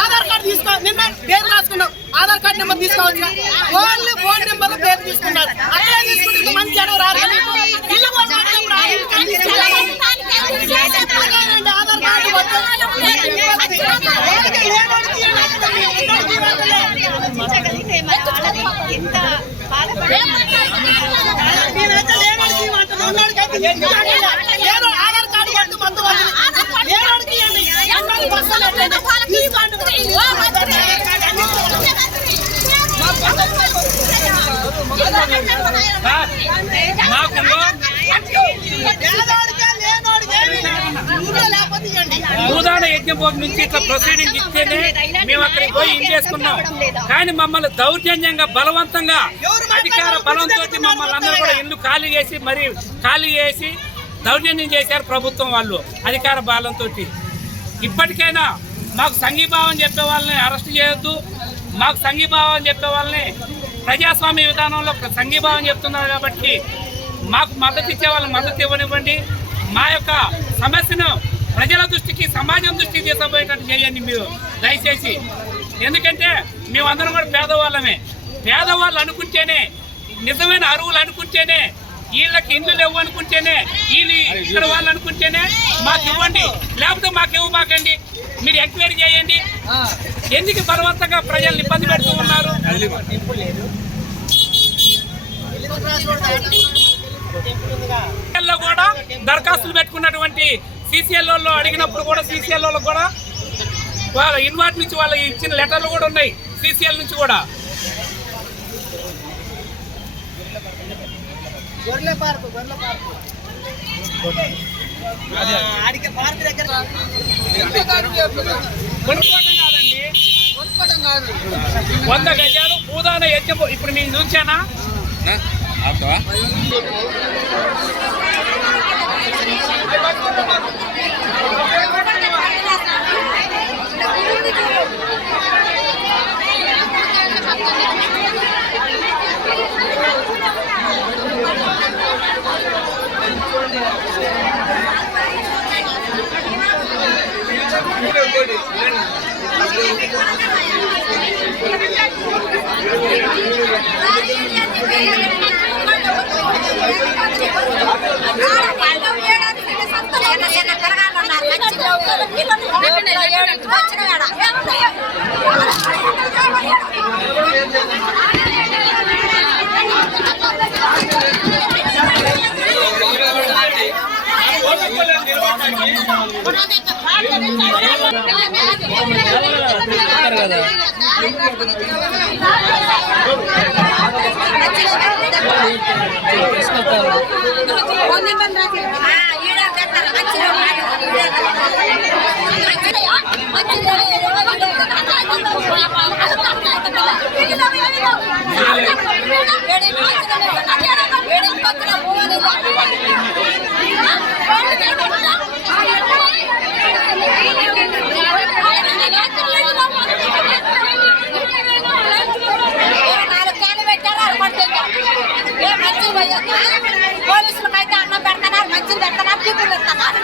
Aadhaar card తీసుకో నిన్న పేరు రాసుకున్నాం ఆధార్ కార్డు నెంబర్ తీసుకోవచ్చు ఓన్లీ ఫోన్ నెంబర్ పేరు తీసుకున్నారు అట్లా తీసుకుంటే మంచి జనం రారు ఆధార్ కార్డు ఆధార్ కార్డు పట్టు మందు భూదాన యజ్ఞ బోర్డు నుంచి ఇట్లా ప్రొసీడింగ్ ఇస్తేనే మేము అక్కడికి పోయి ఏం చేసుకున్నాం. కానీ మమ్మల్ని దౌర్జన్యంగా బలవంతంగా అధికార బలంతో మమ్మల్ని అందరూ కూడా ఇల్లు ఖాళీ చేసి దౌర్జన్యం చేశారు ప్రభుత్వం వాళ్ళు అధికార బలంతో. ఇప్పటికైనా మాకు సంఘీభావం చెప్పే వాళ్ళని అరెస్ట్ చేయొద్దు. మాకు సంఘీభావం చెప్పే వాళ్ళని ప్రజాస్వామ్య విధానంలో సంఘీభావం చెప్తున్నారు కాబట్టి మాకు మద్దతు ఇచ్చే వాళ్ళని మద్దతు ఇవ్వనివ్వండి. మా యొక్క సమస్యను ప్రజల దృష్టికి సమాజం దృష్టికి తీసుకుపోయేటట్టు చేయండి మీరు దయచేసి. ఎందుకంటే మేమందరం కూడా పేదవాళ్ళమే. పేదవాళ్ళు అనుకుంటేనే నిజమైన అరువులు అనుకుంటేనే వీళ్ళకి ఇండ్లు లేవు అనుకుంటేనే వీళ్ళు ఇక్కడ వాళ్ళు అనుకుంటేనే మాకు ఇవ్వండి, లేకపోతే మాకు ఇవ్వమాకండి. మీరు ఎంక్వైరీ చేయండి. ఎందుకు బలవంతంగా ప్రజల్ని ఇబ్బంది పెడుతూ ఉన్నారు? కూడా దరఖాస్తులు పెట్టుకున్నటువంటి సిసిఎల్ఓలో అడిగినప్పుడు కూడా సిసిఎల్ఓలో కూడా వాళ్ళ ఇన్వాట్ నుంచి వాళ్ళ ఇచ్చిన లెటర్లు కూడా ఉన్నాయి సిసిఎల్ నుంచి కూడా. కొనుక్కోవడం కాదండి, 100 గజాలు భూదాన యజ్ఞం. ఇప్పుడు నేను చూసానా పోలీసులకైతే అన్నం పెడతారు, మంచిలు పెడతారు, టిఫిన్లు ఇస్తున్నారు.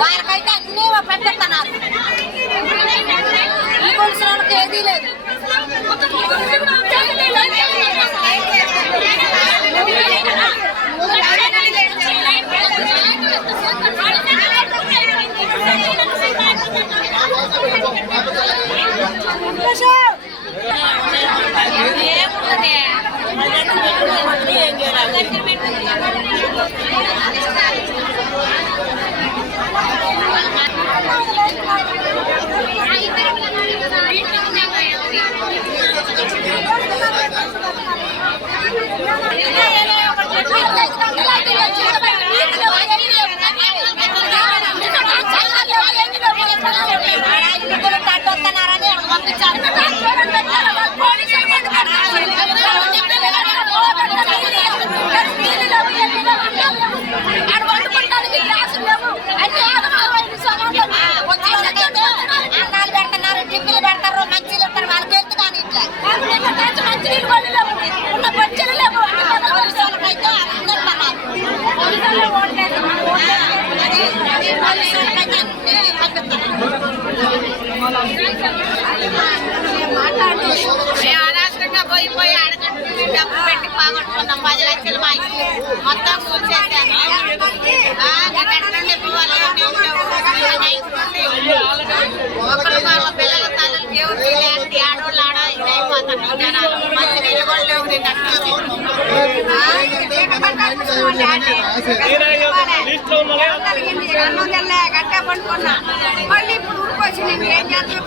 వారికైతే అన్ని పెట్టిస్తున్నారు. ఈ పోలీసుల వాళ్ళకి ఏదీ లేదు. మేము అనవసరంగా పోయి అడగట్టు డబ్బు పెట్టి పోగొట్టుకున్నాం 10 లక్షలు మా ఇల్లు మొత్తం కూర్చేసాను ఒకరు వాళ్ళ పిల్లల తల్లులు దేవుడు లేకపోతే ఆడవాళ్ళు ఆడ ఇదైపోతాను జనాలు మంచి నీళ్ళు కూడా లేవు గట్టే పడుకున్నా మళ్ళీ ఇప్పుడు ఊరుకొచ్చి నేను ఏం చేస్తాను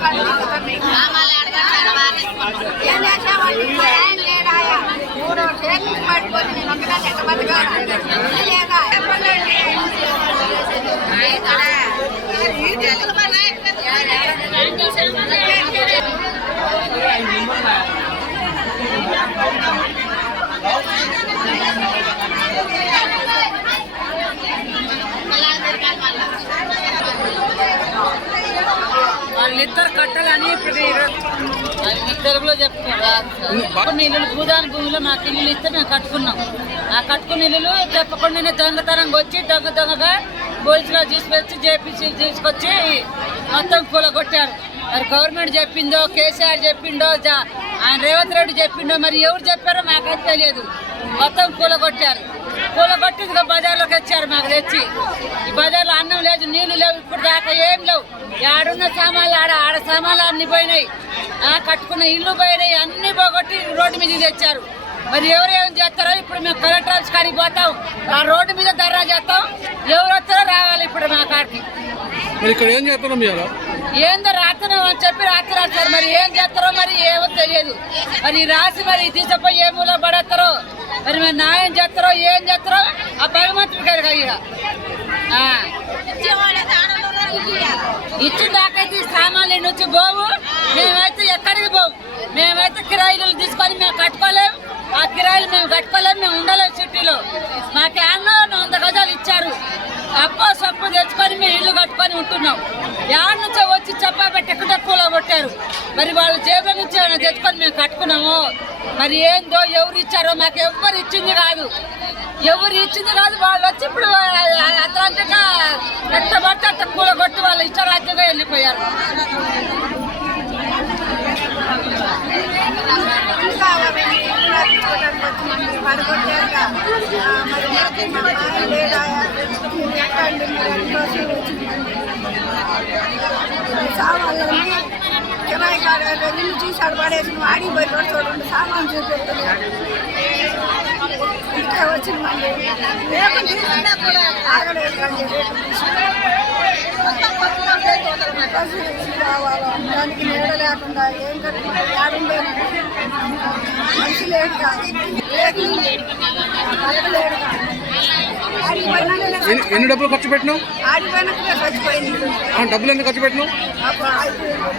ఏం చేసామండి ఏం లేడాయా 3 చేతులు పడిపోతే నేను ఒకగా ఎంత బతకాలి లేదా చెప్పండి వాళ్ళిద్దరు కట్టాలని ఇప్పుడు తెలుగులో చెప్తున్నారు ఇల్లు భూదాన భూమిలో మాకు ఇల్లు ఇస్తే మేము కట్టుకున్నాం. ఆ కట్టుకున్న ఇల్లు చెప్పకుండానే దొంగతనంగా వచ్చి దొంగగా పోలీసులో తీసుకొచ్చి జేపీసీ తీసుకొచ్చి మొత్తం కూలగొట్టారు. మరి గవర్నమెంట్ చెప్పిందో కేసీఆర్ చెప్పిండో ఆయన రేవంత్ రెడ్డి చెప్పిండో మరి ఎవరు చెప్పారో మాకైతే తెలియదు. మొత్తం కూలగొట్టారు. కూలగొట్టి బజార్లోకి వచ్చారు మాకు తెచ్చి. ఈ బజార్లో అన్నం లేదు, నీళ్లు లేవు, ఇప్పుడు దాకా ఏం లేవు. ఆడున్న సామాన్లు ఆడ సామాన్లు అన్ని పోయినాయి, కట్టుకున్న ఇల్లు పోయినాయి, అన్ని పోగొట్టి రోడ్డు మీద తెచ్చారు. మరి ఎవరేం చేస్తారో ఇప్పుడు మేము కలెక్టర్ ఆఫీస్ కాడికి పోతాం, ఆ రోడ్డు మీద ధర్నా చేస్తాం. ఎవరు వస్తారో రావాలి ఇప్పుడు మా కాడికి. ఇక్కడ ఏం చేస్తారో మీరు ఏందో రాస్తున్నాం అని చెప్పి రాస్తున్నారు సార్. మరి ఏం చేస్తారో మరి ఏమో తెలియదు. మరి రాసి మరి తీసుకుపోయి ఏ మూల పడేస్తారో మరి న్యాయం చేస్తారో ఏం చేస్తారో ఆ భగవంతుడి గారు ఇక ఇచ్చిన దాకైతే సామాన్లు నుంచి పోవు. మేమైతే ఎక్కడికి పోవు. మేమైతే కిరాయిలు తీసుకొని మేము కట్టుకోలేము. ఆ కిరాయిలు మేము కట్టుకోలేము. మేము ఉండలేము సిటీలో. మాకు అన్నో 100 గజాలు ఇచ్చారు. అప్పో సప్పు తెచ్చుకొని మేము ఇల్లు కట్టుకొని ఉంటున్నాం. యాడ్ నుంచో వచ్చి చెప్పా పెట్టి కూల కొట్టారు. మరి వాళ్ళ జేబుల నుంచి ఏమైనా తెచ్చుకొని మేము కట్టుకున్నాము. మరి ఏందో ఎవరు ఇచ్చారో మాకు ఎవరు ఇచ్చింది కాదు. ఎవరు ఇచ్చింది కాదు. వాళ్ళు వచ్చి ఇప్పుడు అట్లాంటిగా ఎట్టబడితే అట్ట కూల కొట్టి వాళ్ళు ఇష్టరాజ్యంగా వెళ్ళిపోయారు. సామాన్లన్నీ కిరాయి కాడ ఇల్లు చూసాడు పడేసి ఆడికి పోయి చూడండి సామాన్ చూపిస్తున్నాడు. ఇంకా వచ్చింది మళ్ళీ రేపు తీసుకున్నా కూడా ఆగలేదు కానీ కావాలో దానికి నీడ లేకుండా ఏం కట్టుకుంటే మనిషి లేడు కాదు లేడు కాదు. ఎన్ని డబ్బులు ఖర్చు పెట్టినావు? ఆడిపోయినట్టుగా చచ్చిపోయింది. డబ్బులు ఎందుకు ఖర్చు పెట్టినావు?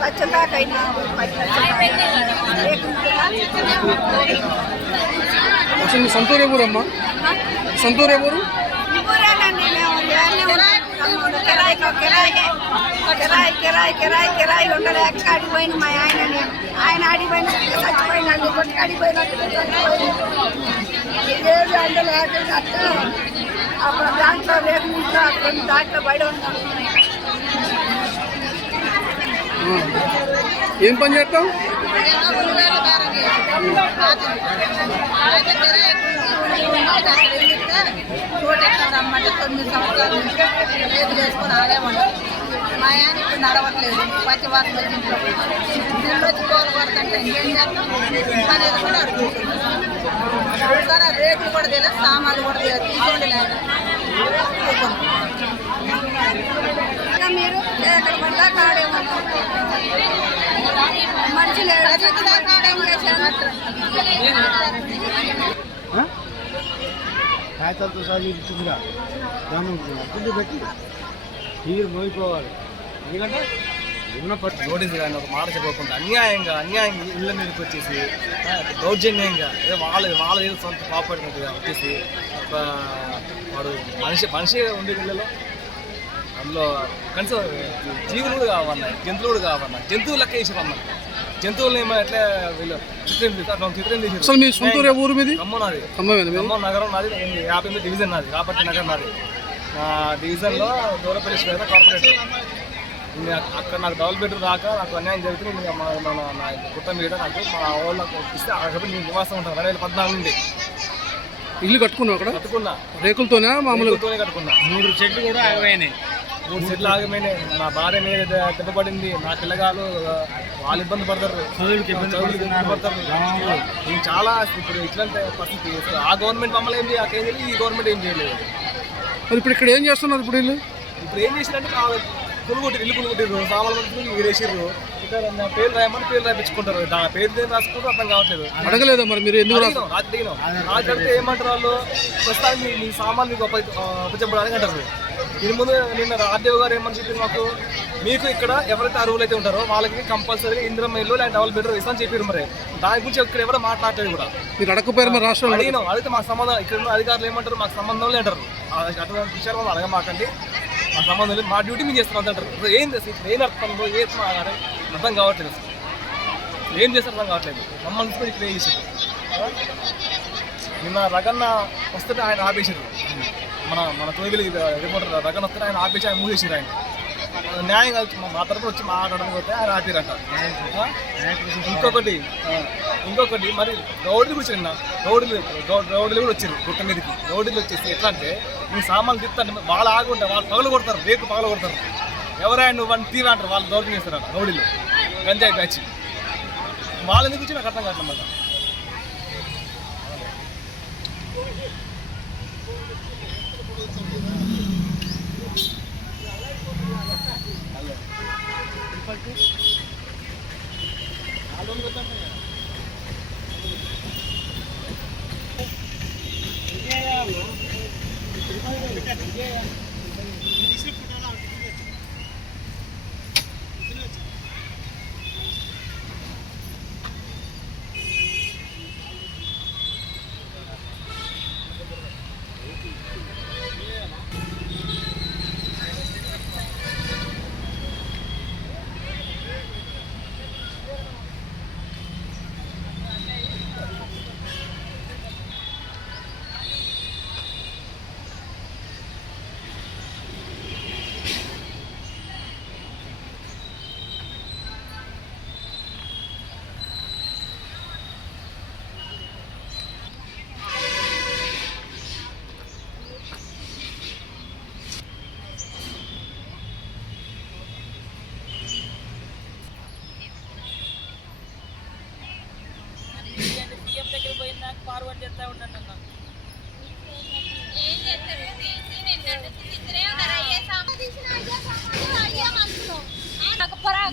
లక్షదాకా అయినా అసలు సొంతూరు ఎవరు అమ్మా? సొంతూరు ఎవరు? ఊరేనండి. మేము కిరాయి ఉండలేక ఆడిపోయింది మా ఆయన ఆడిపోయినట్టు చచ్చిపోయినండి. కొట్టుకు ఆడిపోయినట్టు చచ్చిపోయింది. ఏది అందలేక అప్పుడు దాంట్లో రేపు దాంట్లో బయట ఉంటాం. ఏం పని చేస్తాం? రమ్మంటే 9 సంవత్సరాల నుంచి రేపు చేసుకొని ఆడేవాళ్ళు. మా ఆయన ఇప్పుడు నడవట్లేదు. పచ్చి వాసన ఇంట్లో నిన్న వచ్చి కూర పడుతుంటే ఏం చేస్తాం? పని కూడా అడుగుతున్నాం. రేట్లు కూడా తెలియదు, సామాన్లు కూడా తెలియదు. తీసుకోండి లేక మీరు ఎక్కడ పడ్డా కాడేమన్నా మనిషి లేడు కాడేం చేశాను. కాగితాలతో సాగు ఇచ్చిందిగా దాన్ని గుడ్డు పెట్టి నీరు మోయిపోవాలి. ఎందుకంటే ఉన్న పట్టు నోటీసు కానీ ఒక మాట చెప్పకుండా అన్యాయంగా ఇళ్ళ మీదకి వచ్చేసి దౌర్జన్యంగా వాళ్ళ ఏదో సొంత పాపడినట్టుగా వచ్చేసి వాడు మనిషి ఉండే ఇళ్ళలో అందులో కనీసం జీవులు కూడా కావన్నాయి, జంతువులు కూడా కావన్నాయి. జంతువులు లెక్క వేసామన్నా. జంతువులు ఏమో ఎట్లా వీళ్ళు చిత్రం చేశారు. అసలు మీ సొంతూరు ఊరు మీది? ఖమ్మం నగరం నాది. 58 డివిజన్ నాది. రాపర్తి నగర్ నాది. డివిజన్లో దూరపల్లి కార్పొరేటర్ అక్కడ నాకు డబుల్ బెడ్రూమ్ రాక నాకు అన్యాయం జరుగుతుంది. నా గుట్ట మీద నాకు మా వాళ్ళకి ఇస్తే అక్కడ నేను నివాసం ఉంటాను 2014 నుండి. ఇల్లు కట్టుకున్నావు అక్కడ? కట్టుకున్నా. రేకులతోనే మామూలుగా? రేకులతోనే కట్టుకున్నా. 3 చెట్లు కూడా ఆగిపోయినాయి. 3 చెట్లు ఆగిపోయినాయి. నా భార్య మీద దెబ్బపడింది. నా పిల్లగాలు వాళ్ళు ఇబ్బంది పడతారు, చదువులకు ఇబ్బంది పడతారు. నేను చాలా ఇప్పుడు ఇట్లాంటి పరిస్థితి. ఆ గవర్నమెంట్ మమ్మల్ని ఏం చేయాలి, ఈ గవర్నమెంట్ ఏం చేయలేదు. మరి ఇప్పుడు ఇక్కడ ఏం చేస్తున్నారు? ఇప్పుడు ఇల్లు ఏం చేసిరంటే కొనుగొట్టిరు, ఇల్లు కొనుగొట్టిర్రు, సామాన్లు వేసిర్రు. ఇక్కడ పేరు రాయమని పేరు రాయించుకుంటారు. దాని పేరు రాసుకుంటూ అర్థం కావట్లేదు. అడగలేదా మరి మీరు? ఎందుకు రాత్రి అడిగితే ఏమంటారు వాళ్ళు, ప్రస్తుతానికి మీ సామాన్లు మీకు అప్పచెప్పడానికి అంటారు. దీని ముందు నిన్న రాజదేవ్ గారు ఏమని చెప్పి మాకు, మీకు ఇక్కడ ఎవరైతే అర్హులు అయితే ఉంటారో వాళ్ళకి కంపల్సరీగా ఇందిరమ్మ ఇల్లు లేదా డబుల్ బెడ్రూమ్ ఇస్తామని చెప్పారు. మరి దాని గురించి ఇక్కడ ఎవరో మాట్లాడలేదు కూడా. మీరు అడగపోయారు మరి రాష్ట్రంలో? అడిగినాం. అడిగితే మాకు సంబంధం, ఇక్కడ ఉన్న అధికారులు ఏమంటారు, మాకు సంబంధం లేదు అంటారు. అటువంటి విషయాలు మనం అడగమాకండి, మా సంబంధం లేదు, మా డ్యూటీ మేము చేస్తున్నాం అంటారు. ఏంది ఏం అర్థంలో అర్థం కావట్లేదు. ఏం చేస్తారు అర్థం కావట్లేదు. మమ్మల్ని తీసుకొని ఇక్కడ ఏం చేశారు. నిన్న రగన్న వస్తే ఆయన ఆపేసారు. మన తొలివిలి రిపోర్టర్ రగన్ వస్తే ఆయన ఆపేసి ఆయన మూసేసారు. ఆయన న్యాయం మా తరఫున వచ్చి మాట్లాడడానికి వస్తే ఆయన ఆపిరంట. ఇంకొకటి మరి రౌడీలు కూడా నిన్న రౌడీలు కూడా వచ్చారు గుట్ట మీదకి. రౌడీలు వచ్చేసి ఎట్లా అంటే, మీ సామాన్లు తిప్పుతాంటే వాళ్ళు ఆగుంటారు, వాళ్ళు పగలు కొడతారు, రేపు పగలు కొడతారు. ఎవరైనా నువ్వు అని తీరా అంటారు. వాళ్ళు దౌర్జన్యం చేస్తారంట రౌడీలు, గంజాయి బ్యాచ్. వాళ్ళు ఎందుకు వచ్చి నాకు అర్థం కావట్లేదు.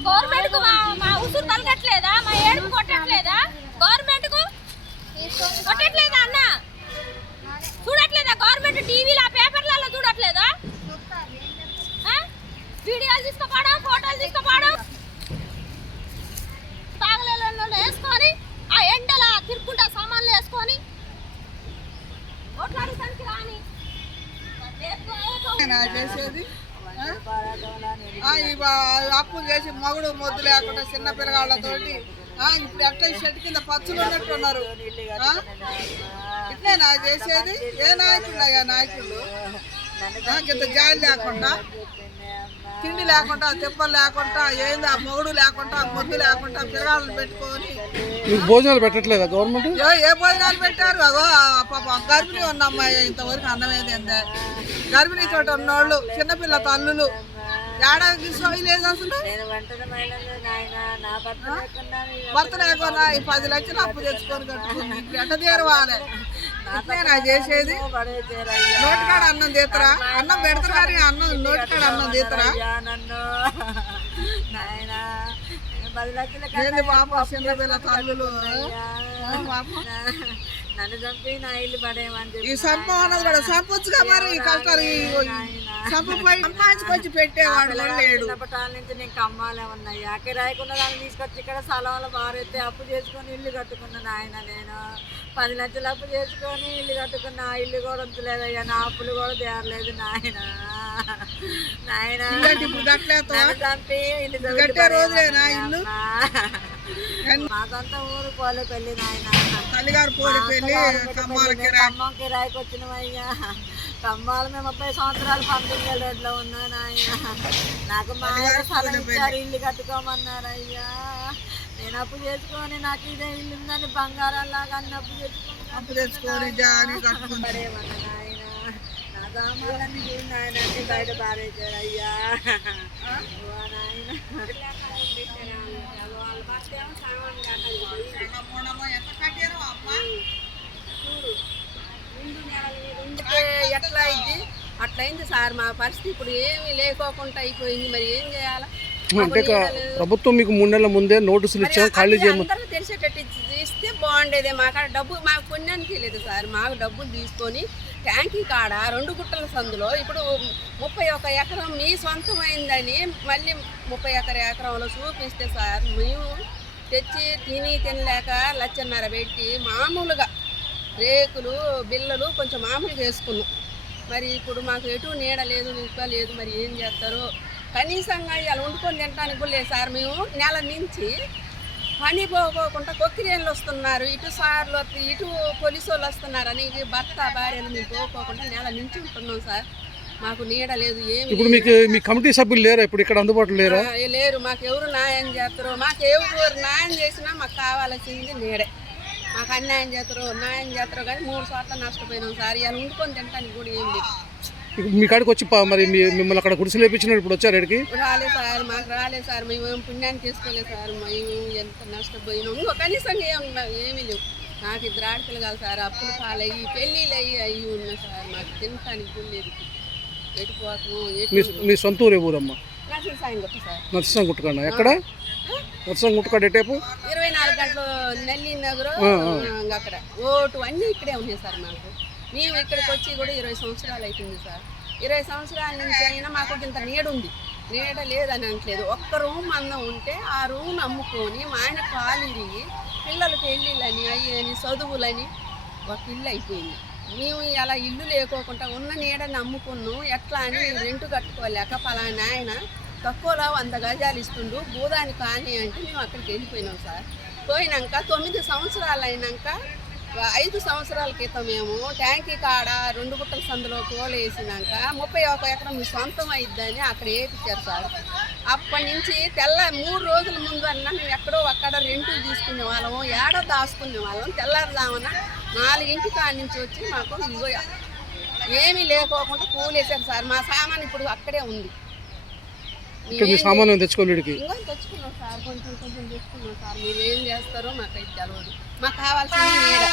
గవర్నమెంట్ కు మా ఉసురు తలగట్లేదా, మా ఏడుపు కొట్టట్లేదా, గవర్నమెంట్ కు కొట్టట్లేదా అన్న, చూడట్లేదా గవర్నమెంట్ టీవీలో పేపర్లలో చూడట్లేదా, వీడియోలు తీసుకోపోవడం, ఫోటోలు తీసుకోపోవడం, బాగలలో వేసుకొని ఆ ఎండల తిరుక్కుంటా సామాన్లు వేసుకొని ఓట్లాడటానికి రాని చేసేది. అప్పులు చేసి మగుడు మొద్దు లేకుండా చిన్న పిల్లగాళ్ళతోటి ఇప్పుడు ఎట్లా చెట్టు కింద పచ్చులు ఉన్నట్టు ఉన్నారు. ఇట్లే నా చేసేది. ఏ నాయకులు అయ్యా నాయకులు, ఇంత జాలి లేకుండా, తిండి లేకుండా, తిప్పలు లేకుండా, ఏంది ఆ మొగుడు లేకుండా, మొద్దు లేకుండా పిల్లగాళ్ళని పెట్టుకొని భోజనాలు పెట్టట్లేదా గవర్నమెంట్? ఏ భోజనాలు పెట్టారు? అగో పాపం గర్భిణీ ఉన్న అమ్మాయి ఇంతవరకు అన్నం ఏదైందే. గర్భిణీ చోట ఉన్నోళ్ళు, చిన్నపిల్ల తల్లులు ఏడాదికి సోయి లేదు అసలు. భర్త లేకుండా 10 లక్షలు అప్పు తెచ్చుకొని కట్టుకుంది. ఇప్పుడు ఎట్ట తీరవాలి? ఇట్లే నా చేసేది. నోటికాడ అన్నం తీతరా, అన్నం పెడతారా, అన్నం నోటికాడ అన్నం తీతరా. ఏంది పాప చిన్నపిల్ల తల్లులు నన్ను చంపి నా ఇల్లు పడేయమని ఈ సంపాదన కూడా సంపొచ్చుగా మరి. ఈ కష్టాలు సంపాదించుకొచ్చి పెట్టేవాడు లేడు. చిన్నపటాల నుంచి నేను కమ్మాలే ఉన్నాయి. కిరాయికున్న దాన్ని తీసుకొచ్చి ఇక్కడ స్థలంలో బారైతే అప్పు చేసుకొని ఇల్లు కట్టుకున్నాను. ఆయన నేను 10 లక్షలు అప్పు చేసుకొని ఇల్లు కట్టుకున్నా. ఇల్లు కూడా ఉంచలేదయ్యా, నా అప్పులు కూడా తీరలేదు నాయన. చంపి ఇల్లు కట్టే రోజులేనా ఇల్లు? మాకంతా ఊరు పోలే పెళ్ళి నాయన. తల్లిగారు పోలి పెళ్ళి ఖమ్మం కిరాయికి వచ్చినవయ్యా. కమ్మాలు మేము 30 సంవత్సరాలు పంపింగ్ రోడ్లో ఉన్నా నాయన. నాకు మా ఆయన స్థలం ఇచ్చారు, ఇల్లు కట్టుకోమన్నారు అయ్యా. నేను అప్పు చేసుకొని నాకు ఇదే ఇల్లు ఉందని బంగారాలాగా అన్ని అప్పు తెచ్చుకొని పడేమన్నా నాయన. నా సామాన్లన్నీ చూడు నాయన, అన్ని బయట పారేశారు అయ్యా. నాయన ఎట్లా అయింది అట్లయింది సార్. మా పరిస్థితి ఇప్పుడు ఏమీ లేకోకుండా అయిపోయింది. మరి ఏం చేయాలా? అంటే ప్రభుత్వం మీకు 3 నెలల ముందే నోటీసులు ఇచ్చాం, ఖాళీ చేయమని. అందరూ తెలిసేటట్టు ఇస్తే బాగుండేది. మాకు డబ్బు మాకు పుణ్యానికి లేదు సార్. మాకు డబ్బులు తీసుకొని ట్యాంకీ కాడ 2 గుట్టల సందులో ఇప్పుడు 31 ఎకరం మీ సొంతమైందని మళ్ళీ 31 ఎకరంలో చూపిస్తే సార్ మేము తెచ్చి తినలేక 1,50,000 పెట్టి మామూలుగా రేకులు బిల్లలు కొంచెం మామూలుగా వేసుకున్నాం. మరి ఇప్పుడు మాకు ఎటు నీడ లేదు, నిల్వ లేదు. మరి ఏం చేస్తారో కనీసంగా ఇలా వండుకొని తినడానికి కూడా లేదు సార్. మేము నెల నుంచి పని పోకోకుండా కొక్కిరేళ్ళు వస్తున్నారు, ఇటు సార్లు ఇటు పోలీసు వాళ్ళు వస్తున్నారు అని భర్త భార్యలు మేము పోకోకుండా నెల నుంచి ఉంటున్నాం సార్. మాకు నీడ లేదు, ఏమి. ఇప్పుడు మీ కమిటీ సభ్యులు లేరా ఇప్పుడు ఇక్కడ అందుబాటులో లేరా? లేరు. మాకు ఎవరు న్యాయం చేస్తారు? మాకు ఎవరు న్యాయం చేసినా మాకు కావాల్సింది నీడే. మాకు అన్యాయం చేస్తారు, న్యాయం చేస్తారు కానీ 3 చోట్ల నష్టపోయినాం సార్. ఇలా వండుకొని తినడానికి కూడా ఏం లేదు. మీ కాడికి వచ్చి మరి మిమ్మల్ని అక్కడ గుడిసెలు వేయించినప్పుడు ఇప్పుడు వచ్చారు ఇక్కడికి? రాలేదు సార్, మాకు రాలేదు సార్. మేము పుణ్యాన్ని తీసుకోలేదు సార్. మేము ఎంత నష్టపోయినాం. ఇంకో కనీసం ఏమీ లేవు. నాకు 2 ఆడపిల్లలు సార్. అప్పులు పాలయ్యి పెళ్ళిళ్ళు అయ్యి ఉన్నా సార్. మాకు తినడానికి కూడా లేదు. మీ సొంత ఊరు ఊరమ్మా? నరసింహగుట్ట సార్. నరసింహగుట్టకాడ ఎక్కడ? నరసింహగుట్టకాడ ఎటేపు? 24 గంటలు నెల్లి నగరు అక్కడ ఓటు అన్నీ ఇక్కడే ఉన్నాయి సార్. మాకు మేము ఇక్కడికి వచ్చి కూడా 20 సంవత్సరాలు అవుతుంది సార్. 20 సంవత్సరాల నుంచి అయినా మాకు ఇంత నీడ ఉంది. నీడ లేదని అనట్లేదు. ఒక్క రూమ్ అందం ఉంటే ఆ రూమ్ అమ్ముకొని మా ఆయన కాలు ఇరిగి పిల్లలు పెళ్ళిళ్ళని అయ్యని చదువులని ఒక ఇల్లు అయిపోయింది. మేము అలా ఇల్లు లేకోకుండా ఉన్న నీడని అమ్ముకున్నాం. ఎట్లా అని రెంట్ కట్టుకోలేక పలానా ఆయన తక్కువలో 100 గజాలు ఇస్తుండు భూదాని కానీ అంటే మేము అక్కడికి వెళ్ళిపోయినాం సార్. పోయినాక 9 సంవత్సరాలు అయినాక 5 సంవత్సరాల క్రితం మేము ట్యాంకీ కాడ 2 గుట్టల సందులో కోలేసినాక 31 ఎకరం మీ సొంతం అయిద్దని అక్కడ వేయించారు సార్. అప్పటి నుంచి 3 రోజుల ముందు అన్నా మేము ఎక్కడో అక్కడ రెంట్లు తీసుకునే వాళ్ళము, ఏడో దాచుకునే వాళ్ళం. తెల్లారుదామన 4 కాడి నుంచి వచ్చి మాకు ఇదిగో ఏమీ లేకోకుండా కూలేశారు సార్. మా సామాన్ ఇప్పుడు అక్కడే ఉంది. సామాన్ తెచ్చుకోలేడికి ఇంకా తెచ్చుకున్నాం సార్. కొంచెం తెచ్చుకున్నాం సార్. మీరు ఏం చేస్తారో మాకైతే తెలియదు. మాకు కావాల్సింది నీడ.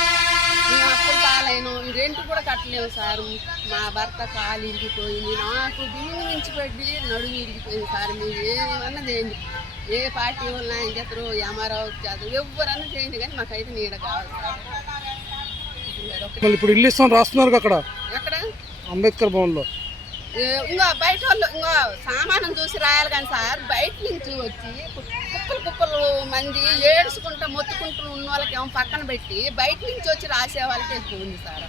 మేము అప్పులు పాలైన రెంట్ కూడా కట్టలేము సార్. మా భర్త కాలు ఇరిగిపోయింది, నాకు బిల్లు నుంచి పెట్టి నడుము ఇరిగిపోయింది సార్. మీరు ఏమన్నా చేయండి, ఏ పార్టీ వాళ్ళు ఆయన చేస్తారు, ఎంఆర్ఓ చేస్తారు, ఎవరన్నా చేయండి కానీ మాకైతే నీడ కావాలి సార్. ఇప్పుడు ఇల్లు ఇస్తాం రాస్తున్నారు అక్కడ ఎక్కడ? అంబేద్కర్ భవన్లో. ఇంకా బయట వాళ్ళు ఇంకా సామానం చూసి రాయాలి కానీ సార్ బయట నుంచి వచ్చి కుప్పలు మంది ఏడుచుకుంటూ మొత్తుకుంటూ ఉన్న వాళ్ళకి ఏమో పక్కన పెట్టి బయట నుంచి వచ్చి రాసే వాళ్ళకి ఎక్కువ ఉంది సార్.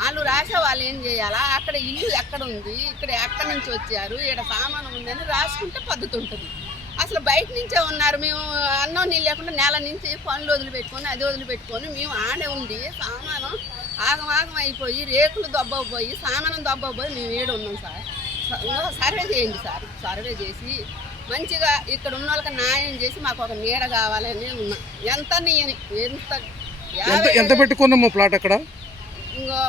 వాళ్ళు రాసే వాళ్ళు ఏం చేయాలా? అక్కడ ఇల్లు ఎక్కడ ఉంది, ఇక్కడ ఎక్కడి నుంచి వచ్చారు, ఇక్కడ సామానం ఉందని రాసుకుంటే పద్ధతి ఉంటుంది. అసలు బయట నుంచే ఉన్నారు. మేము అన్నం నీళ్ళు లేకుండా నెల నుంచి పనులు వదిలిపెట్టుకొని అది వదిలిపెట్టుకొని మేము ఆడే ఉండి సామానం ఆగం అయిపోయి రేకులు దొబ్బపోయి సామానం దొబ్బపోయి మేము ఏడు ఉన్నాం సార్. సర్వే చేయండి సార్. సర్వే చేసి మంచిగా ఇక్కడ ఉన్న వాళ్ళకి న్యాయం చేసి మాకు ఒక నీడ కావాలని ఉన్నాం. ఎంత పెట్టుకున్నాము ప్లాట్ అక్కడ? ఇంకో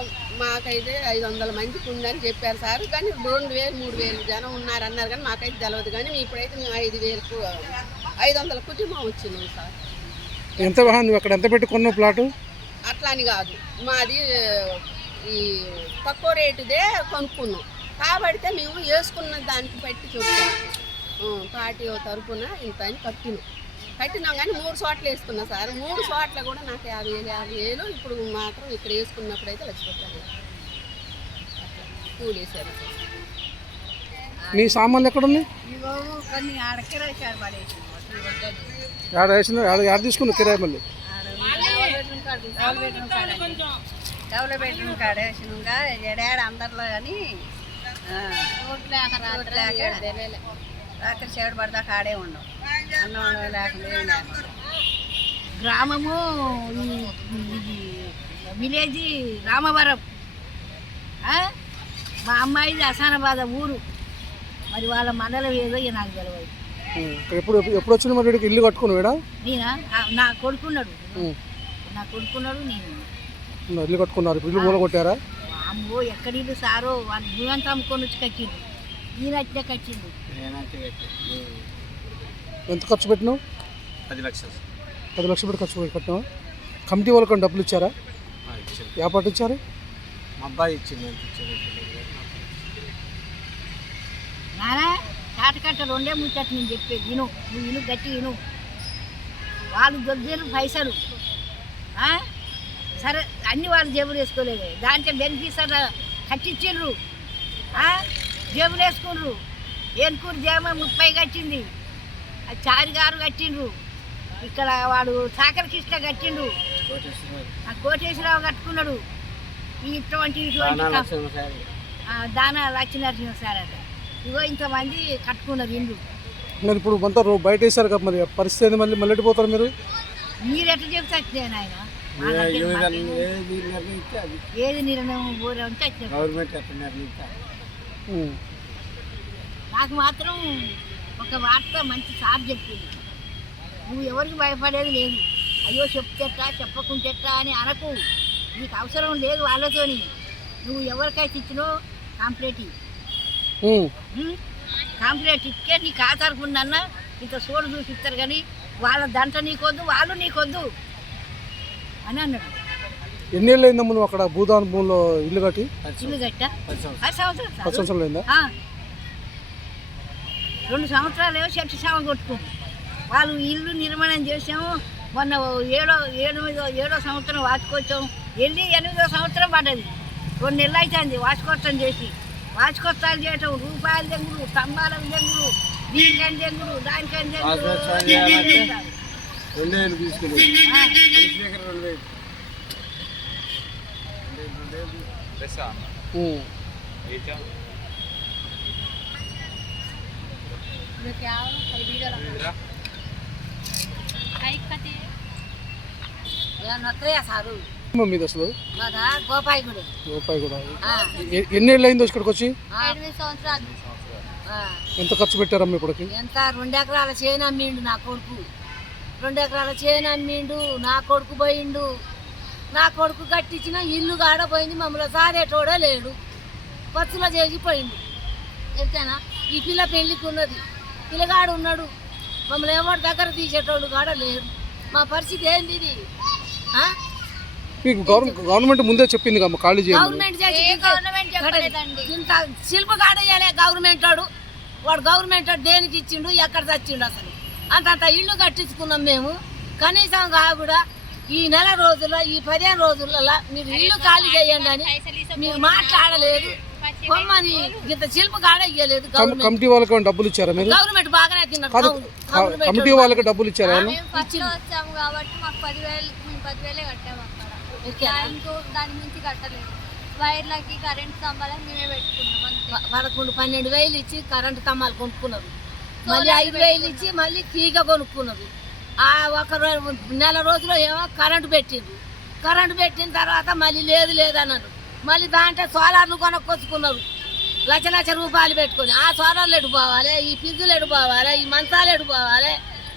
మాకైతే 500 మందికి ఉందని చెప్పారు సార్. కానీ 2,000 3,000 జనం ఉన్నారన్నారు కానీ మాకైతే తెలియదు. కానీ ఇప్పుడైతే మేము 500 కుటుంబం వచ్చినాం సార్. ఎంత నువ్వు అక్కడ ఎంత పెట్టుకున్నావు ప్లాటు? అట్లా అని కాదు, మాది ఈ తక్కువ రేటుదే కొనుక్కున్నాం కాబట్టి మేము వేసుకున్న దానికి బట్టి చూస్తాం. పార్టీ తరఫున ఇంత అని కట్టినాం కానీ 3 చోట్ల వేసుకున్నాం సార్. 3 చోట్ల కూడా నాకు 50,000 ఇప్పుడు మాత్రం ఇక్కడ వేసుకున్నప్పుడు అయితే లక్ష కూలి వేసారు. మీ సామాన్లు ఎక్కడ ఉన్నాయి? కొన్ని ఆడకిరాయి పడేసి ఆడ తీసుకున్నా కిరాయి మళ్ళీ డబుల్ బెడ్రూమ్ కాడ వేసినాగా ఏడాడు అందరిలో కానీ రాత్రి చేడు పడతా కాడే ఉండవు. అన్నం లేకుండా గ్రామము విలేజ్ రామవరం మా అమ్మాయిది హసనాబాద్ ఊరు, మరి వాళ్ళ మండలం ఏదో ఇక నాకు తెలియదు. ఎప్పుడు ఎప్పుడు వచ్చిన మరి వీడికి ఇల్లు కట్టుకున్నావు వీడా? నేనా నా కొడుకున్నాడు, నేను ఇల్లు కట్టుకున్నారు, ఇల్లు మూల కొట్టారా? అమ్మో ఎక్కడ ఇల్లు సారో, వాళ్ళు భూమంతా అమ్ముకొని వచ్చి కట్టిండు, ఈయన అట్లే కట్టిండు. ఎంత ఖర్చు పెట్టినావు? 10 లక్షలు. 10 లక్షలు పెట్టి ఖర్చు కట్టినావా? కమిటీ వాళ్ళకి డబ్బులు ఇచ్చారా? ఏ పాట ఇచ్చారు? మా అబ్బాయి ఇచ్చింది. నానా కాటకట్ట రెండే ముచ్చట నేను చెప్పేది విను, నువ్వు విను, గట్టి విను. వాళ్ళు దొబ్బిన పైసలు సరే అన్ని వాళ్ళు జేబులు వేసుకోలేదు, దాంట్లో బెనిఫిట్స్ అట్లా కట్టించిండ్రు, జేబులు వేసుకుండ్రు. ఏనుకూరు జేమ 30 కట్టింది, అది చారి గారు కట్టిండ్రు, ఇక్కడ వాడు సాకర్ కృష్ణ కట్టిండు, ఆ కోటేశ్వరరావు కట్టుకున్నాడు, ఇటువంటి దానా లక్ష్మీనరసింహ సార్ అట. ఇగో ఇంతమంది కట్టుకున్నారు ఇండ్లు. మరి ఇప్పుడు అంతా బయట వేసారు కదా, మరి పరిస్థితి మళ్ళీ వెళ్ళిపోతారు మీరు? మీరు ఎట్లా చెప్తే వచ్చాను ఆయన, ఏది నిర్ణయం ఊరే ఉంటే నాకు మాత్రం ఒక వార్త మంచి సార్ చెప్పింది, నువ్వు ఎవరికి భయపడేది లేదు, అయ్యో చెప్తేట్టా చెప్పకుంటేట్టా అని అనకు, నీకు అవసరం లేదు వాళ్ళతోని, నువ్వు ఎవరికైతే ఇచ్చినో కంప్లీట్ ఇచ్చే నీకు ఆధారకుండా ఇంత సోడు చూపిస్తారు, కానీ వాళ్ళ దంట నీకొద్దు, వాళ్ళు నీకొద్దు అని అన్నాడు. ఎన్నేళ్ళు అయిందమ్మ నువ్వు అక్కడ భూదాన్ భూమిలో ఇల్లు కట్టి? ఇల్లు కట్టా 10 సంవత్సరాలు అయిందా? 2 సంవత్సరాలు చెట్టు సామ కొట్టుకుంది, వాళ్ళు ఇల్లు నిర్మాణం చేసాము. మొన్న 7వ సంవత్సరం వాచుకొచ్చాము, వెళ్ళి 8వ సంవత్సరం పడ్డది, 2 నెలలు అవుతుంది వాచుకొత్తం చేసి. వాచుకొత్తాలు చేయటం, రూపాయలు దెంగులు, స్తంభాలకు దెంగులు, దీనికని దెంగులు, దానికని దెంగులు. సారు మీద అసలు గోపాయిగూడ ఎన్నేళ్ళు అయిందో ఇక్కడికి వచ్చి? 8 సంవత్సరాలు. ఎంత ఖర్చు పెట్టారమ్మ ఇప్పటికి? ఎంత 2 ఎకరాల చేను అమ్మిండు నా కొడుకు, 2 ఎకరాల చేను అమ్మిండు, నా కొడుకు పోయిండు, నా కొడుకు కట్టించిన ఇల్లు కాడపోయింది, మమ్మల్ని సారేటోడే లేడు, పచ్చులో చేసిపోయిండు. ఎట్లా ఈ పిల్ల పెళ్ళికి ఉన్నది, పిల్లగాడు ఉన్నాడు, మమ్మల్ని ఎవరి దగ్గర తీసేటోడు కాడ లేడు, మా పరిస్థితి ఏంది ఇది? మీకు గవర్నమెంట్ ముందే చెప్పింది కదా ఖాళీ చేయాలి. ఇంత శిల్ప కాడయ్యాలే గవర్నమెంట్ వాడు గవర్నమెంట్ దేనికి ఇచ్చిండు, ఎక్కడ తెచ్చిండు, అసలు అంతంత ఇల్లు కట్టించుకున్నాం మేము. కనీసం కూడా ఈ నెల రోజుల్లో, ఈ 15 రోజులలో మీరు ఇల్లు ఖాళీ చేయండి అని మీరు మాట్లాడలేదు, కొమ్మని ఇంత శిల్ప కాడ ఇయ్యలేదు. కమిటీ వాళ్ళకి డబ్బులు ఇచ్చారా మీరు? గవర్నమెంట్ బాగానే తిన్నారు. కమిటీ వాళ్ళకి డబ్బులు ఇచ్చారా? వచ్చాము కాబట్టి మాకు 10,000 కట్టాము అక్కడ, దాని నుంచి కట్టలేదు. వైర్లకి కరెంట్ స్తంభాలకు మేమే పెట్టుకున్నాం. 11-12 ఇచ్చి కరెంటు స్తంభాలు కొనుక్కున్నారు, మళ్ళీ 5,000 ఇచ్చి మళ్ళీ తీగ కొనుక్కున్నారు. ఆ ఒక నెల రోజులో ఏమో కరెంటు పెట్టిండ్రు, కరెంటు పెట్టిన తర్వాత మళ్ళీ లేదు అన్నారు, మళ్ళీ దాంట్లో సోలార్లు కొనుక్కొచ్చుకున్నారు, లక్ష రూపాయలు పెట్టుకొని. ఆ సోలార్లు ఎడిపోవాలి, ఈ పిజ్జులు ఎడిపోవాలి, ఈ మంచాలు ఎడిపోవాలి,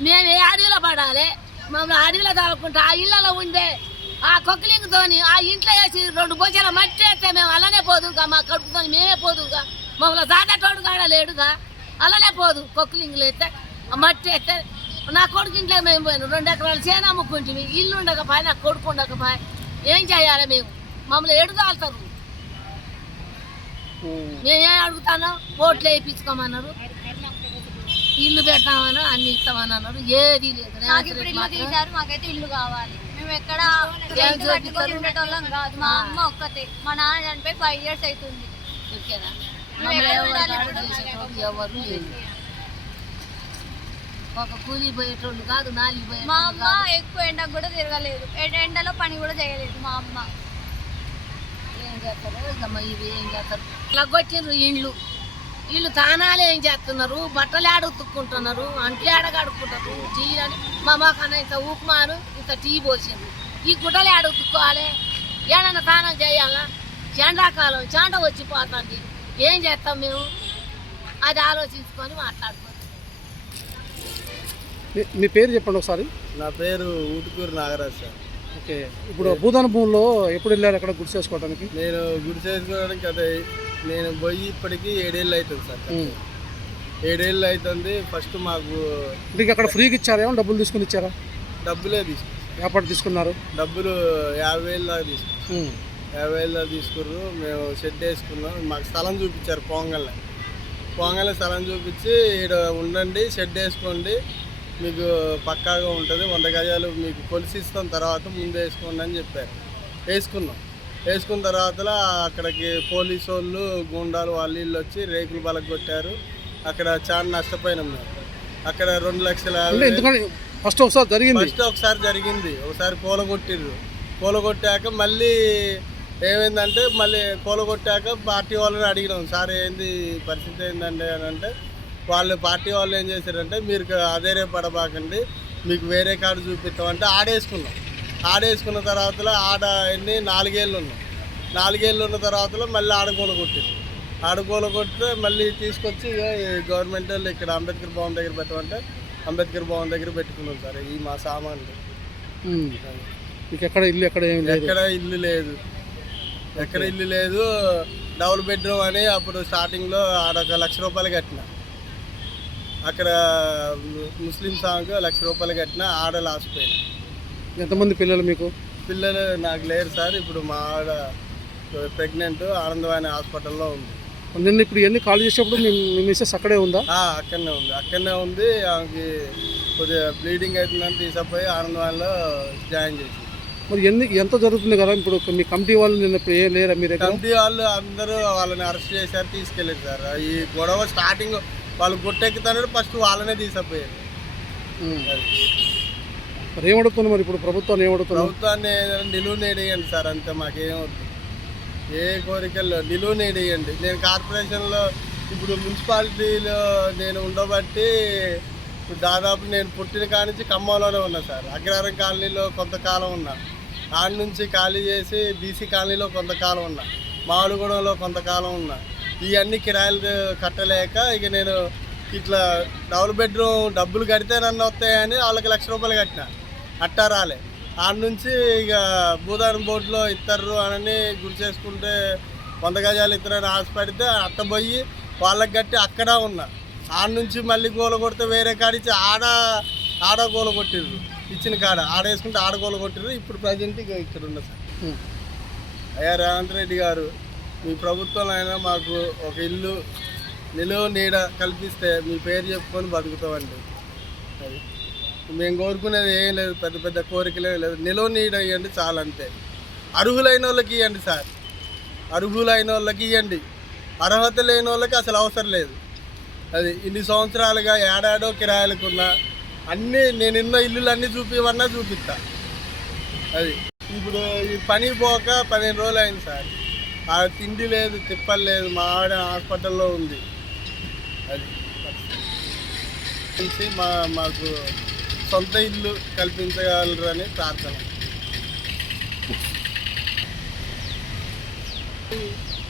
మేము ఏ అడవిలో పడాలి, మమ్మల్ని అడవిలో తోలుకుంటా ఆ ఇళ్లలో ఉండే ఆ కొక్కిలింగ్తోని ఆ ఇంట్లో వేసి 2 బొచ్చల మట్టి వేస్తే మేము అలానే పోదుగా, మా కడుపుతో మేమే పోదుగా, మమ్మల్ని సాదటోడు కాడ లేడుగా, అలానే పోదు. కొక్కిలింగులు వేస్తే మట్టి వేస్తే నా కొడుకు ఇంట్లో మేము పోయినాం, 2 ఎకరాలు చేను అమ్ముకుంటుంది, ఇల్లు ఉండకపోయి, నా కొడుకు ఉండకపోయి, ఏం చేయాలి మేము? మమ్మల్ని ఎడుదాల్తారు. మేమేం అడుగుతాను, ఓట్లు వేయించుకోమన్నారు, ఇల్లు పెట్టామని అన్ని ఇస్తామని అన్నారు, ఏది లేదు. మాకైతే ఇల్లు కావాలి, మేము ఎక్కడ ఉండేటోళ్ళం కాదు, మా అమ్మ ఒక్కతే, మా నాన్న చనిపోయి 5 years అవుతుంది. ఎవరు లేదు, ఒక కూలి పోయేటోళ్ళు కాదు, నాలి పోయే. మా అమ్మ ఎక్కువ ఎండకు కూడా తిరగలేదు, ఎండలో పని కూడా చేయలేదు మా అమ్మ. ఏం చేస్తారు ఇది, ఏం చేస్తారు? లగ్గొచ్చిండ్రు ఇల్లు తానాలు ఏం చేస్తున్నారు, బట్టలు ఆడ ఉతుక్కుంటున్నారు, అంట్లు ఆడ కడుక్కుంటారు, టీ అని మా కన్నా ఇంత ఉప్మాను ఇంత టీ పోసిండ్రు. ఈ గుడ్డలు ఆడ ఉతుక్కోవాలి, ఏడన్నా తానం చేయాలా? ఎండాకాలం చాండ వచ్చిపోతుంది, ఏం చేస్తాం మేము? అది ఆలోచించుకొని మాట్లాడుకోవాలి. మీ పేరు చెప్పండి ఒకసారి. నా పేరు ఊటుకూరు నాగరాజ్ సార్. ఓకే, ఇప్పుడు భూదాన భూమిలో ఎప్పుడు వెళ్ళారు అక్కడ గుడి చేసుకోవడానికి? నేను గుడి చేసుకోవడానికి అదే నేను పోయి ఇప్పటికీ 7 ఏళ్ళు అవుతుంది సార్. 7 ఏళ్ళు అవుతుంది. ఫస్ట్ మాకు మీకు అక్కడ ఫ్రీగా ఇచ్చారా, ఏమో డబ్బులు తీసుకుని ఇచ్చారా? డబ్బులే తీసుకున్నాం. ఎప్పటి తీసుకున్నారు? డబ్బులు 50,000 దాకా తీసుకున్నాం. 50,000 దాకా తీసుకుర్రు. మేము షెడ్ వేసుకున్నాం. మాకు స్థలం చూపించారు. పొంగల్ స్థలం చూపించి ఇక్కడ ఉండండి, షెడ్ వేసుకోండి, మీకు పక్కాగా ఉంటుంది, 100 గజాలు మీకు కొలిసిస్తాం, తర్వాత ముందు వేసుకోండి అని చెప్పారు. వేసుకున్న తర్వాత అక్కడికి పోలీసు వాళ్ళు, గుండాలు వాళ్ళు వచ్చి రేకులు బలగొట్టారు. అక్కడ చాలా నష్టపోయినాం మేము. అక్కడ 2,50,000 ఫస్ట్ ఒకసారి జరిగింది. ఒకసారి కూలగొట్టాక మళ్ళీ ఏమైందంటే, మళ్ళీ కూలగొట్టాక పార్టీ వాళ్ళని అడిగినాం, సార్ ఏంది పరిస్థితి ఏంటండి అని అంటే, పార్టీ వాళ్ళు ఏం చేశారంటే, మీరు అదేరే పడబాకండి, మీకు వేరే కార్డు చూపిస్తామంటే ఆడేసుకున్న తర్వాత ఆడ 4 ఏళ్ళు ఉన్నాం. 4 ఏళ్ళు ఉన్న తర్వాత మళ్ళీ ఆడకూలగొట్టితే మళ్ళీ తీసుకొచ్చి గవర్నమెంట్ వాళ్ళు ఇక్కడ అంబేద్కర్ భవన్ దగ్గర పెట్టమంటే అంబేద్కర్ భవన్ దగ్గర పెట్టుకున్నాం సార్. ఈ మా సామాన్లు. మీకు ఎక్కడ ఇల్లు ఎక్కడ ఇల్లు లేదు. డబుల్ బెడ్రూమ్ అని అప్పుడు స్టార్టింగ్లో ఆడ 1,00,000 రూపాయలు కట్టిన. అక్కడ ముస్లిం సాంగ్ 1,00,000 రూపాయలు కట్టిన. ఆడ లాసిపోయినా. ఎంతమంది పిల్లలు మీకు? పిల్లలు నాకు లేరు సార్. ఇప్పుడు మా ఆవిడ ప్రెగ్నెంట్, ఆనందవాణి హాస్పిటల్లో ఉంది. నిన్న ఇప్పుడు ఇవన్నీ కాల్ చేసేప్పుడు మీ మిస్సెస్ అక్కడే ఉందా? అక్కడనే ఉంది. ఆమెకి కొద్దిగా బ్లీడింగ్ అవుతుందని తీసుకుపోయి ఆనందవాణిలో జాయిన్ చేసి. మరి ఎంత జరుగుతుంది కదా ఇప్పుడు? మీ కమిటీ వాళ్ళు నిన్న ఏం లేరా మీ దగ్గర? కమిటీ వాళ్ళు అందరూ వాళ్ళని అరెస్ట్ చేశారు, తీసుకెళ్ళారు సార్. ఈ గొడవ స్టార్టింగ్ వాళ్ళు గుట్టెక్కుతారు, ఫస్ట్ వాళ్ళనే తీసుకుపోయారు. మరి ఏమడుగుతున్నారు మరి ఇప్పుడు ప్రభుత్వాన్ని? ప్రభుత్వాన్ని నిలువు నేడేయండి సార్, అంతే. మాకేమవుతుంది, ఏ కోరికల్లో నిలువు నేడేయండి. నేను కార్పొరేషన్లో ఇప్పుడు మున్సిపాలిటీలో నేను ఉండబట్టి ఇప్పుడు దాదాపు నేను పుట్టిన కానించి ఖమ్మంలోనే ఉన్నా సార్. అగ్రహారం కాలనీలో కొంతకాలం ఉన్నా, ఆడ నుంచి ఖాళీ చేసి బీసీ కాలనీలో కొంతకాలం ఉన్నా, మామిడిగూడెంలో కొంతకాలం ఉన్నా. ఇవన్నీ కిరాయిలు కట్టలేక ఇక నేను ఇట్లా డబుల్ బెడ్రూమ్ డబ్బులు కడితే నన్ను వస్తాయని వాళ్ళకి 1,00,000 రూపాయలు కట్టిన. అట్టా రాలే. ఆడ నుంచి ఇక భూదానం బోర్డులో ఇస్తారు అని గురి చేసుకుంటే 100 గజాలు ఇస్తారని ఆశపడితే అట్ట పోయి వాళ్ళకి కట్టి అక్కడ ఉన్నా. ఆడ నుంచి మళ్ళీ గోల కొడితే వేరే కాడిచ్చి ఆడ గోల కొట్టిర్రు. ఇచ్చిన కాడ ఆడేసుకుంటే ఆడ గోల కొట్టిర్రు. ఇప్పుడు ప్రజెంట్ ఇక ఇక్కడ ఉన్నా సార్. అయ్యా రేవంత్ రెడ్డి గారు, మీ ప్రభుత్వంలో అయినా మాకు ఒక ఇల్లు నిలువ నీడ కల్పిస్తే మీ పేరు చెప్పుకొని బతుకుతామండి. అది మేము కోరుకునేది ఏం లేదు, పెద్ద కోరికలే లేదు. నిలువ నీడ ఇవ్వండి చాలు, అంతే. అర్హులైన వాళ్ళకి ఇవ్వండి సార్, అర్హులైన వాళ్ళకి ఇవ్వండి. అర్హత లేని వాళ్ళకి అసలు అవసరం లేదు. అది ఇన్ని సంవత్సరాలుగా ఏడాడో కిరాయిలకున్నా అన్నీ నేను ఎన్నో ఇల్లులు అన్నీ చూపివన్నా చూపిస్తా. అది ఇప్పుడు ఈ పని పోక 15 రోజులు అయింది సార్. ఆ తిండి లేదు, తిప్పలు లేదు. మా ఆవిడ హాస్పిటల్లో ఉంది. అది మాకు సొంత ఇల్లు కల్పించగలరని ప్రార్థన.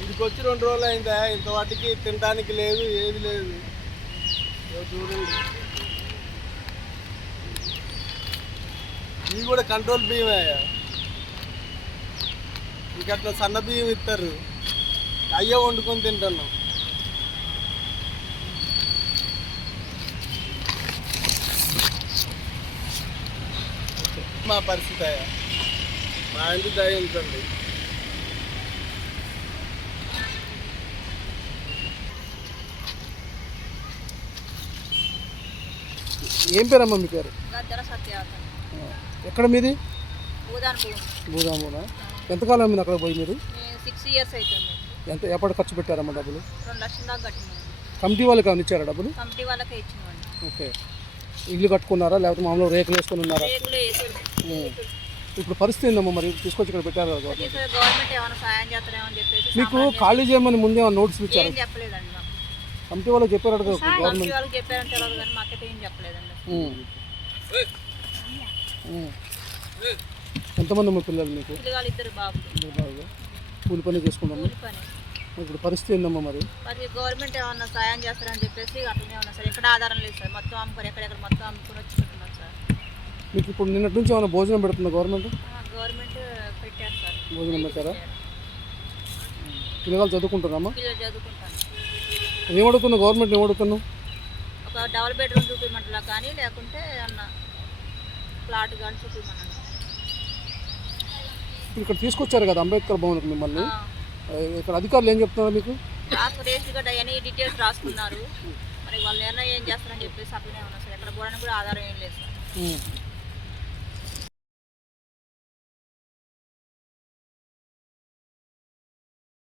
ఇదికి వచ్చి 2 రోజులు అయిందా, ఇంత వాటికి తినడానికి లేదు, ఏది లేదు. చూడండి, ఇవి కూడా కంట్రోల్ బియ్యమే. ఇక అట్లా సన్న బియ్యం ఇస్తారు, అయ్యే వండుకొని తింటున్నాం. మా పరిస్థితి అయ్యా, మా ఇంటి దయ ఉంచండి. ఏం పేరమ్మా మీ పేరు? గద్దర సత్యవతి. ఎక్కడ మీది? భూదాన్. ఎంతకాలం అయింది అక్కడ పోయి మీరు? 6 years అవుతుంది. ఎప్పటి ఖర్చు పెట్టారమ్మా డబ్బులు? 2 లక్షల దాకా కట్టినాం. కమిటీ వాళ్ళకి ఏమైనా ఇచ్చారా డబ్బులు? కమిటీ వాళ్ళకే ఇచ్చినామండి. ఓకే, ఇల్లు కట్టుకున్నారా లేకపోతే మామూలుగా రేకులు వేసుకొని ఉన్నారా? ఇప్పుడు పరిస్థితి ఏందమ్మా మరి? తీసుకొచ్చి ఇక్కడ పెట్టారు కదా గవర్నమెంట్ ఏమైనా సాయం చేస్తారేమో అని చెప్పేసి. మీకు ఖాళీ చేయమని ముందే నోటీసులు ఇచ్చారు? ఏం చెప్పలేదండి మాకు. కమిటీ వాళ్ళకి చెప్పారు కదా కమిటీ గవర్నమెంట్? వాళ్ళకి చెప్పారంటే తెలియదు కానీ మాకైతే ఏం చెప్పలేదండి. ఎంతమంది అమ్మ పిల్లలు మీకు? పిల్లలు 2 బాబులు. కూలి పని చేసుకుంటాము. కూలి పని. ఇప్పుడు పరిస్థితి ఏందమ్మా మరి? మరి గవర్నమెంట్ ఏమన్నా సాయం చేస్తారని చెప్పేసి అట్లనే ఉన్నా సార్. ఎక్కడ ఆధారం లేదు సార్. మొత్తం అమ్ముకొని ఎక్కడెక్కడ మొత్తం అమ్ముకొని వచ్చుకుంటున్నాం సార్. మీకు ఇప్పుడు నిన్నటి నుంచి ఏమైనా భోజనం పెడుతుందా గవర్నమెంట్? గవర్నమెంట్ పెట్టారు సార్. భోజనం పెట్టారా? పిల్లలు చదువుకుంటున్నామా? పిల్లలు చదువుకుంటాను. ఏమడుగుతున్నావు గవర్నమెంట్? ఏమడుగుతున్నావు? ఒక డబుల్ బెడ్రూమ్ చూపించమంటలా కానీ లేకుంటే అన్న ప్లాట్ కానీ చూపించమన్నాను. ఇక్కడ తీసుకొచ్చారు కదా అంబేద్కర్ భవన్కి మిమ్మల్ని, ఇక్కడ అధికారులు ఏం చెప్తున్నారు మీకు? రేషన్ గడ్డ అని డీటెయిల్స్ రాసుకున్నారు. మరి వాళ్ళు ఏం చేస్తారని చెప్పేసి అట్లనే ఉన్నారు సార్. ఎక్కడ పోవడానికి కూడా ఆధారం ఏం లేదు సార్.